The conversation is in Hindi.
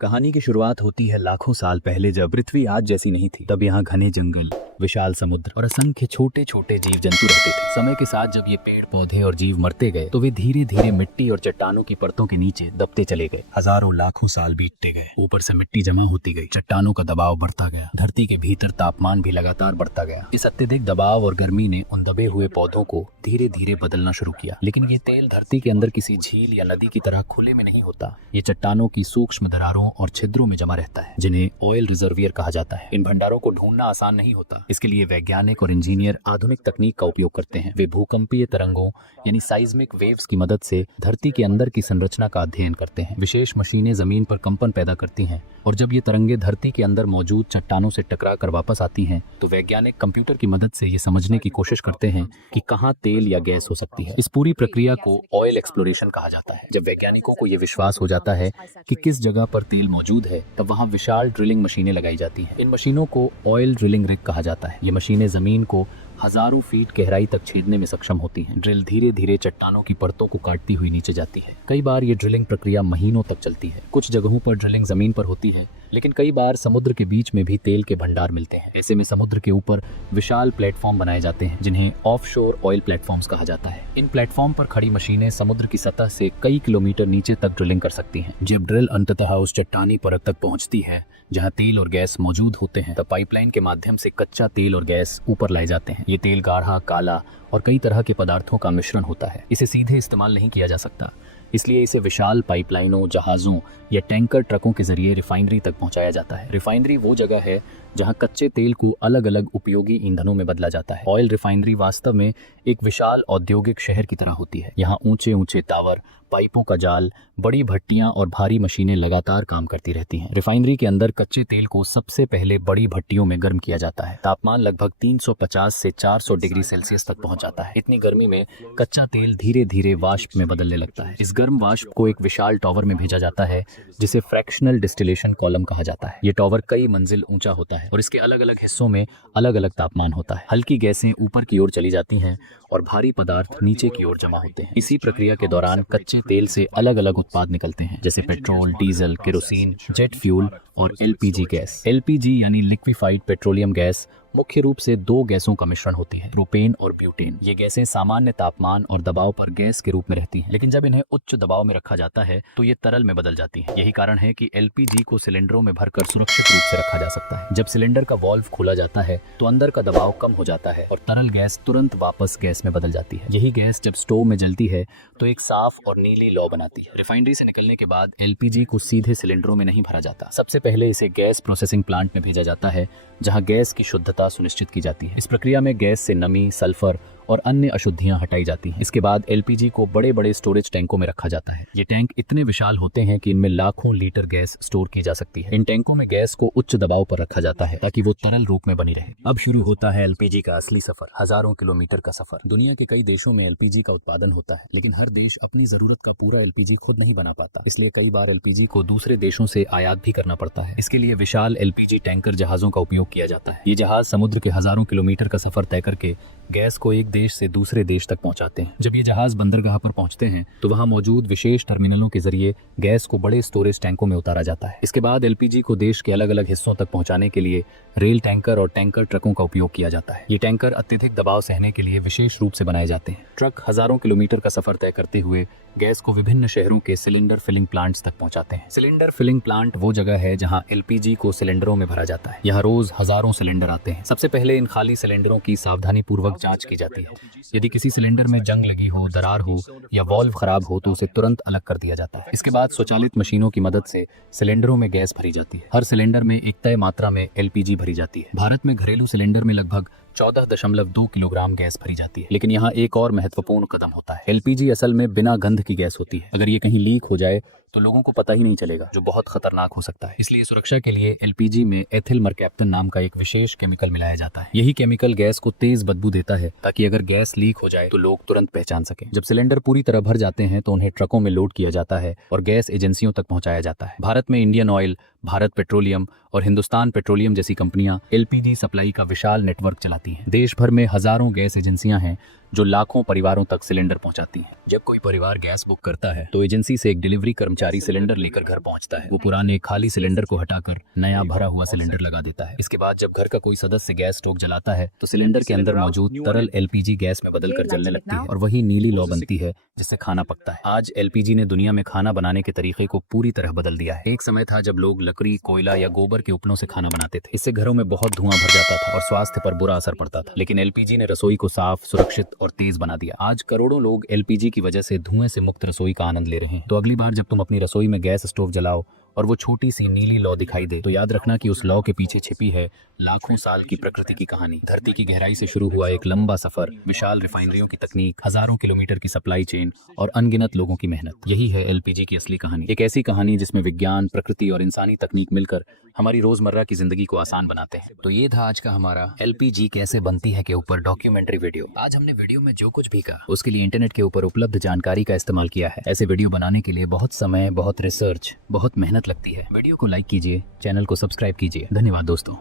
कहानी की शुरुआत होती है लाखों साल पहले, जब पृथ्वी आज जैसी नहीं थी। तब यहाँ घने जंगल, विशाल समुद्र और असंख्य छोटे छोटे जीव जंतु रहते थे। समय के साथ जब ये पेड़ पौधे और जीव मरते गए तो वे धीरे धीरे मिट्टी और चट्टानों की परतों के नीचे दबते चले गए। हजारों लाखों साल बीतते गए, ऊपर से मिट्टी जमा होती गई, चट्टानों का दबाव बढ़ता गया, धरती के भीतर तापमान भी लगातार बढ़ता गया। इस अत्यधिक दबाव और गर्मी ने उन दबे हुए पौधों को धीरे धीरे बदलना शुरू किया। लेकिन ये तेल धरती के अंदर किसी झील या नदी की तरह खुले में नहीं होता। ये चट्टानों की सूक्ष्म दरारों और छिद्रों में जमा रहता है, जिन्हें ऑयल रिजर्वियर कहा जाता है। इन भंडारों को ढूंढना आसान नहीं होता। इसके लिए वैज्ञानिक और इंजीनियर आधुनिक तकनीक का उपयोग करते हैं। वे भूकंपीय तरंगों यानी साइज्मिक वेव्स की मदद से धरती के अंदर की संरचना का अध्ययन करते हैं। विशेष मशीनें जमीन पर कंपन पैदा करती हैं और जब ये तरंगे धरती के अंदर मौजूद चट्टानों से टकरा कर वापस आती हैं तो वैज्ञानिक कंप्यूटर की मदद से ये समझने की कोशिश करते हैं कि कहाँ तेल या गैस हो सकती है। इस पूरी प्रक्रिया को ऑयल एक्सप्लोरेशन कहा जाता है। जब वैज्ञानिकों को ये विश्वास हो जाता है कि किस जगह पर तेल मौजूद है, तब वहाँ विशाल ड्रिलिंग मशीनें लगाई जाती हैं। इन मशीनों को ऑयल ड्रिलिंग रिग कहा जाता है। ये मशीनें जमीन को हजारों फीट गहराई तक छेदने में सक्षम होती हैं। ड्रिल धीरे धीरे चट्टानों की परतों को काटती हुई नीचे जाती है। कई बार ये ड्रिलिंग प्रक्रिया महीनों तक चलती है। कुछ जगहों पर ड्रिलिंग जमीन पर होती है, लेकिन कई बार समुद्र के बीच में भी तेल के भंडार मिलते हैं। ऐसे में समुद्र के ऊपर विशाल प्लेटफॉर्म बनाए जाते हैं, जिन्हें ऑफशोर ऑयल प्लेटफॉर्म्स कहा जाता है। इन प्लेटफॉर्म पर खड़ी मशीनें समुद्र की सतह से कई किलोमीटर नीचे तक ड्रिलिंग कर सकती हैं। जब ड्रिल अंततः उस चट्टानी परत तक पहुंचती है जहां तेल और गैस मौजूद होते हैं, तब पाइपलाइन के माध्यम से कच्चा तेल और गैस ऊपर लाए जाते हैं। ये तेल गाढ़ा, काला और कई तरह के पदार्थों का मिश्रण होता है। इसे सीधे इस्तेमाल नहीं किया जा सकता, इसलिए इसे विशाल पाइपलाइनों, जहाज़ों या टैंकर ट्रकों के जरिए रिफाइनरी तक पहुंचाया जाता है। रिफाइनरी वो जगह है जहां कच्चे तेल को अलग अलग उपयोगी ईंधनों में बदला जाता है। ऑयल रिफाइनरी वास्तव में एक विशाल औद्योगिक शहर की तरह होती है। यहाँ ऊंचे ऊंचे टावर, पाइपों का जाल, बड़ी भट्टियां और भारी मशीनें लगातार काम करती रहती हैं। रिफाइनरी के अंदर कच्चे तेल को सबसे पहले बड़ी भट्टियों में गर्म किया जाता है। तापमान लगभग 350 से 400 डिग्री सेल्सियस तक पहुंच जाता है। इतनी गर्मी में कच्चा तेल धीरे धीरे वाष्प में बदलने लगता है। इस गर्म वाष्प को एक विशाल टॉवर में भेजा जाता है, जिसे फ्रैक्शनल डिस्टिलेशन कॉलम कहा जाता है। ये टॉवर कई मंजिल ऊंचा होता है और इसके अलग अलग हिस्सों में अलग अलग तापमान होता है। हल्की गैसें ऊपर की ओर चली जाती हैं और भारी पदार्थ नीचे की ओर जमा होते हैं। इसी प्रक्रिया के दौरान कच्चे तेल से अलग अलग उत्पाद निकलते हैं, जैसे petrol, diesel, kerosene, jet fuel और एलपीजी गैस। एलपीजी यानी लिक्विफाइड पेट्रोलियम गैस मुख्य रूप से दो गैसों का मिश्रण होते हैं, प्रोपेन और ब्यूटेन। ये गैसें सामान्य तापमान और दबाव पर गैस के रूप में रहती हैं, लेकिन जब इन्हें उच्च दबाव में रखा जाता है तो ये तरल में बदल जाती हैं। यही कारण है कि एलपीजी को सिलेंडरों में भरकर सुरक्षित रूप से रखा जा सकता है। जब सिलेंडर का वाल्व खोला जाता है तो अंदर का दबाव कम हो जाता है और तरल गैस तुरंत वापस गैस में बदल जाती है। यही गैस जब स्टोव में जलती है तो एक साफ और नीली लौ बनाती है। रिफाइनरी से निकलने के बाद एलपीजी को सीधे सिलेंडरों में नहीं भरा जाता। सबसे पहले इसे गैस प्रोसेसिंग प्लांट में भेजा जाता है, जहां गैस की शुद्धता सुनिश्चित की जाती है। इस प्रक्रिया में गैस से नमी, सल्फर और अन्य अशुद्धियां हटाई जाती हैं। इसके बाद एलपीजी को बड़े बड़े स्टोरेज टैंकों में रखा जाता है। ये टैंक इतने विशाल होते हैं कि इनमें लाखों लीटर गैस स्टोर की जा सकती है। इन टैंकों में गैस को उच्च दबाव पर रखा जाता है ताकि वो तरल रूप में बनी रहे। अब शुरू होता है एलपीजी का असली सफर, हजारों किलोमीटर का सफर। दुनिया के कई देशों में एलपीजी का उत्पादन होता है, लेकिन हर देश अपनी जरूरत का पूरा एलपीजी खुद नहीं बना पाता। इसलिए कई बार एलपीजी को दूसरे देशों से आयात भी करना पड़ता है। इसके लिए विशाल एलपीजी टैंकर जहाजों का उपयोग किया जाता है। ये जहाज समुद्र के हजारों किलोमीटर का सफर तय करके गैस को एक देश से दूसरे देश तक पहुंचाते हैं। जब ये जहाज बंदरगाह पर पहुंचते हैं तो वहां मौजूद विशेष टर्मिनलों के जरिए गैस को बड़े स्टोरेज टैंकों में उतारा जाता है। इसके बाद एलपीजी को देश के अलग अलग हिस्सों तक पहुंचाने के लिए रेल टैंकर और टैंकर ट्रकों का उपयोग किया जाता है। ये टैंकर अत्यधिक दबाव सहने के लिए विशेष रूप से बनाए जाते हैं। ट्रक हजारों किलोमीटर का सफर तय करते हुए गैस को विभिन्न शहरों के सिलेंडर फिलिंग प्लांट्स तक पहुंचाते हैं। सिलेंडर फिलिंग प्लांट वो जगह है जहां एलपीजी को सिलेंडरों में भरा जाता है। यहाँ रोज हजारों सिलेंडर आते हैं। सबसे पहले इन खाली सिलेंडरों की सावधानी पूर्वक जांच की जाती है। यदि किसी सिलेंडर में जंग लगी हो, दरार हो या वाल्व खराब हो तो उसे तुरंत अलग कर दिया जाता है। इसके बाद स्वचालित मशीनों की मदद से सिलेंडरों में गैस भरी जाती है। हर सिलेंडर में एक तय मात्रा में एलपीजी भरी जाती है। भारत में घरेलू सिलेंडर में लगभग 14.2 किलोग्राम गैस भरी जाती है। लेकिन यहाँ एक और महत्वपूर्ण कदम होता है। एलपीजी असल में बिना गंध की गैस होती है। अगर ये कहीं लीक हो जाए तो लोगों को पता ही नहीं चलेगा, जो बहुत खतरनाक हो सकता है। इसलिए सुरक्षा के लिए एलपीजी में एथिल मरकैप्टन नाम का एक विशेष केमिकल मिलाया जाता है। यही केमिकल गैस को तेज बदबू देता है ताकि अगर गैस लीक हो जाए तो लोग तुरंत पहचान सकें। जब सिलेंडर पूरी तरह भर जाते हैं तो उन्हें ट्रकों में लोड किया जाता है और गैस एजेंसियों तक पहुंचाया जाता है। भारत में इंडियन ऑयल, भारत पेट्रोलियम और हिंदुस्तान पेट्रोलियम जैसी कंपनियां एलपीजी सप्लाई का विशाल नेटवर्क चलाती हैं। देश भर में हजारों गैस एजेंसियां हैं जो लाखों परिवारों तक सिलेंडर पहुंचाती हैं। जब कोई परिवार गैस बुक करता है तो एजेंसी से एक डिलीवरी कर्मचारी सिलेंडर लेकर घर पहुंचता है। वो पुराने खाली सिलेंडर को हटाकर नया भरा हुआ सिलेंडर लगा देता है। इसके बाद जब घर का कोई सदस्य गैस स्टोव जलाता है तो सिलेंडर के अंदर मौजूद तरल एलपीजी गैस में बदलकर जलने लगती है और वही नीली लौ बनती है जिससे खाना पकता है। आज एलपीजी ने दुनिया में खाना बनाने के तरीके को पूरी तरह बदल दिया है। एक समय था जब लोग लकड़ी, कोयला या गोबर के उपलों से खाना बनाते थे। इससे घरों में बहुत धुआं भर जाता था और स्वास्थ्य पर बुरा असर पड़ता था। लेकिन एलपीजी ने रसोई को साफ, सुरक्षित और तेज बना दिया। आज करोड़ों लोग एलपीजी की वजह से धुएं से मुक्त रसोई का आनंद ले रहे हैं। तो अगली बार जब तुम अपनी रसोई में गैस स्टोव जलाओ और वो छोटी सी नीली लौ दिखाई दे तो याद रखना कि उस लौ के पीछे छिपी है लाखों साल की प्रकृति की कहानी। धरती की गहराई से शुरू हुआ एक लंबा सफर, विशाल रिफाइनरियों की तकनीक, हजारों किलोमीटर की सप्लाई चेन और अनगिनत लोगों की मेहनत। यही है एलपीजी की असली कहानी। एक ऐसी कहानी जिसमें विज्ञान, प्रकृति और इंसानी तकनीक मिलकर हमारी रोजमर्रा की जिंदगी को आसान बनाते हैं। तो ये था आज का हमारा एलपीजी कैसे बनती है के ऊपर डॉक्यूमेंट्री वीडियो। आज हमने वीडियो में जो कुछ भी कहा उसके लिए इंटरनेट के ऊपर उपलब्ध जानकारी का इस्तेमाल किया है। ऐसे वीडियो बनाने के लिए बहुत समय, बहुत रिसर्च, बहुत मेहनत लगती है। वीडियो को लाइक कीजिए, चैनल को सब्सक्राइब कीजिए। धन्यवाद दोस्तों।